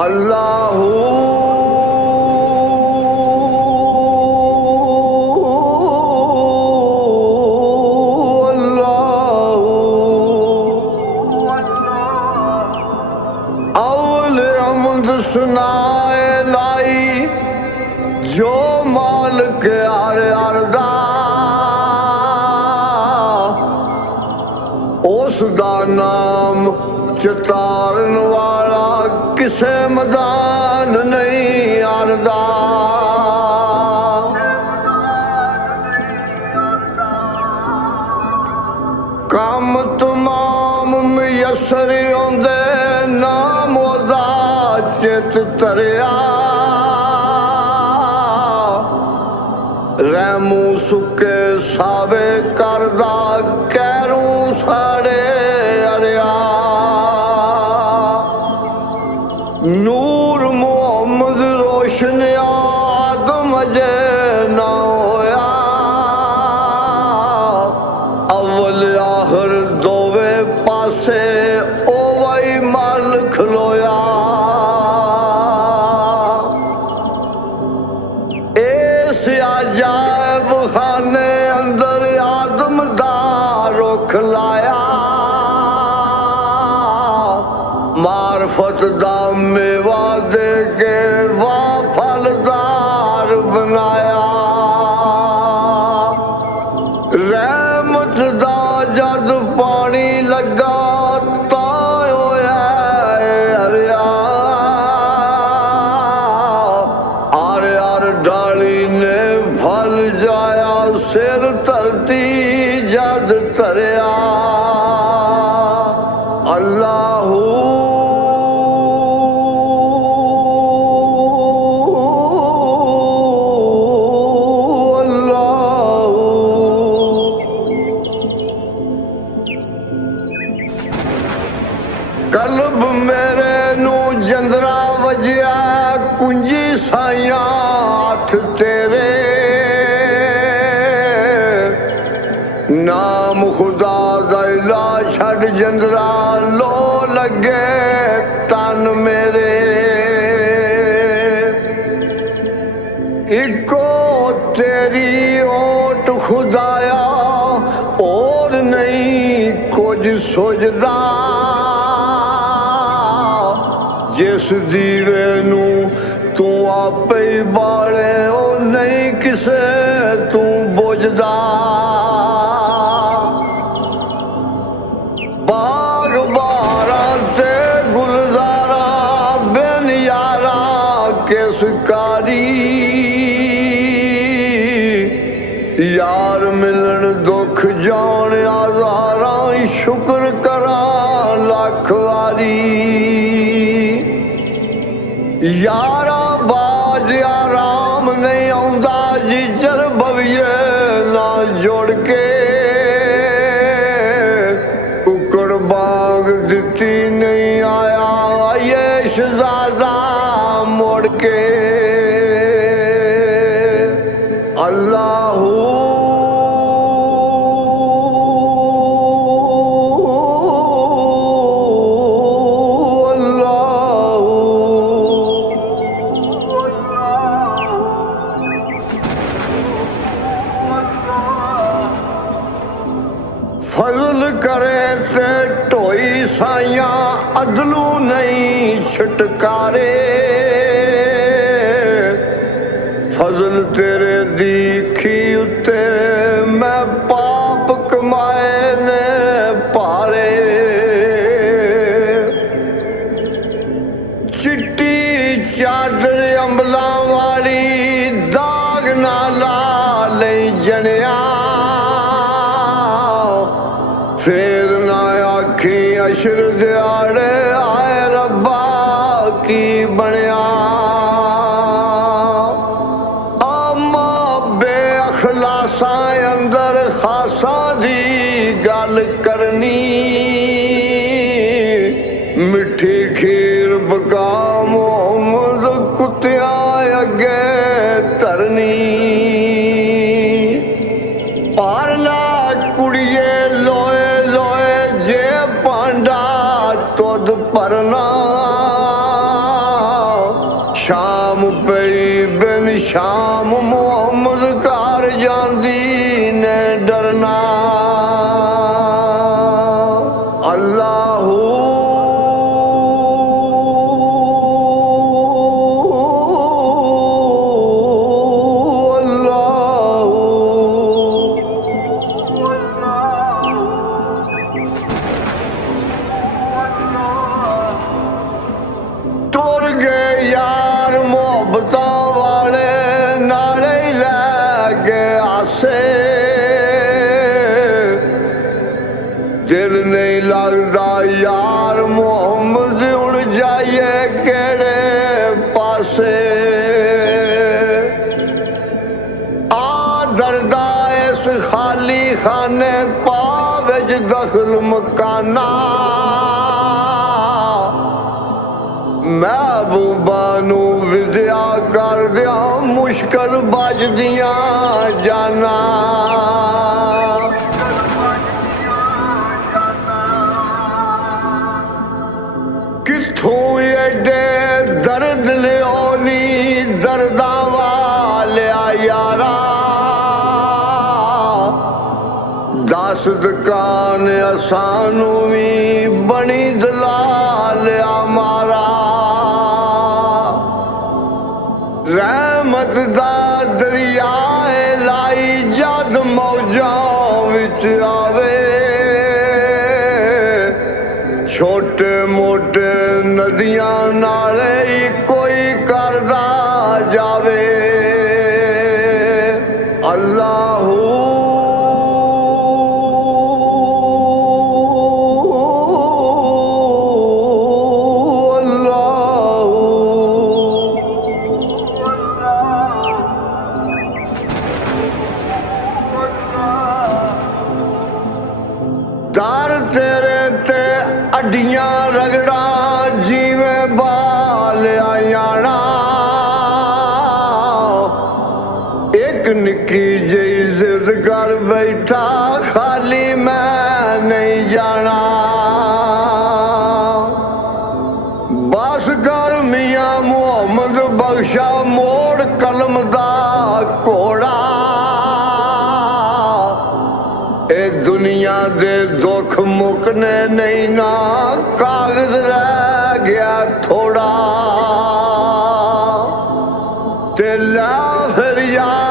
अल्लाहू अल्लाहू अव्वल अमद सुनाए लाई जो मालिक हर अर्दा उस दा नाम चितारन वाला किसे मैदान नहीं आरदा। काम तमाम मयसर आंदे नाम ओदा चित तरिया रहमू सुके सावे करदा कैरू साड़े अरिया। नूर मोहम्मद रोशन आदम अजे ना होया अव्वल आखिर दोवे पासे ओ वही मल खलोया। इस अजायब खाने अंदर आदम दा रुख लाया मारफत दा मेवा दे के वाह फलदार बनाया। रहमत दा जद पानी लगा ता होया हरिया आर आर डाली ने फल जाया सिर धरती जद धरिया। अल्लाहू कल्ब मेरे नू जंदरा वजिया कुंजी साइया हथ तेरे नाम खुदा दा इला छड़ जंदरा लो लगे तन मेरे। इको तेरी ओट खुदाया और नहीं कुछ सोचदा जिस दीवे नू तू आपे ही बाले ओ नहीं किसे तू बुझदा। बाग बारा ते गुलजारा बिन यारा किस कारी यार मिलन दुख जान आजारा शुक्र करा लख वारी। यारा बाज आराम नहीं आउंदा जी चर बविए ना जोड़ के कुकड़ बाग दिती नहीं आया ये शहजादा मोड़ के। अल्लाहू फजल करे ते ढोई साइया अदलू नहीं छटकारे फजल तेरे दीखी उते मैं पाप कमाए ने पारे। चिट्टी चादर अंबला वाली दाग नाला ले जनिया फिर ना आखी अशर दिहाड़े आए रब्बा की बनया। आमा बेअखलासा अंदर खासा दी गल करनी मिठी खीर पका मोहम्मद कुत्तिया अगे धरनी। पारला कुड़िए लोए लोए जे पांडा तुद परना दिल नहीं लगता यार मोहम्मद उड़ जाइए केड़े पासे दरदा इस खाली खाने पाविच दखल मकाना महबूबा नू विद्या कर दिया मुश्किल बजदियां जाना किथों एडे दर्द लियोनी दर्दा वालिया यारा दस दुकान असानू भी बनी दलाल मारा रहमत दा दरिया लाई जद मौजां विच आवे छोटे मोटे नदियां नाले कोई करदा जावे अल्लाहू दर तेरे ते अड्डियां रगड़ा जिवें बाल आयाना एक निक्की जई जिद कर बैठा खाली मैं नहीं जाना बस कर मियां मोहम्मद बख्शा मोड़ कलम दा घोड़ा दुनिया दे दुख मुकने नहीं ना कागज रह गया थोड़ा ते ला फिर यार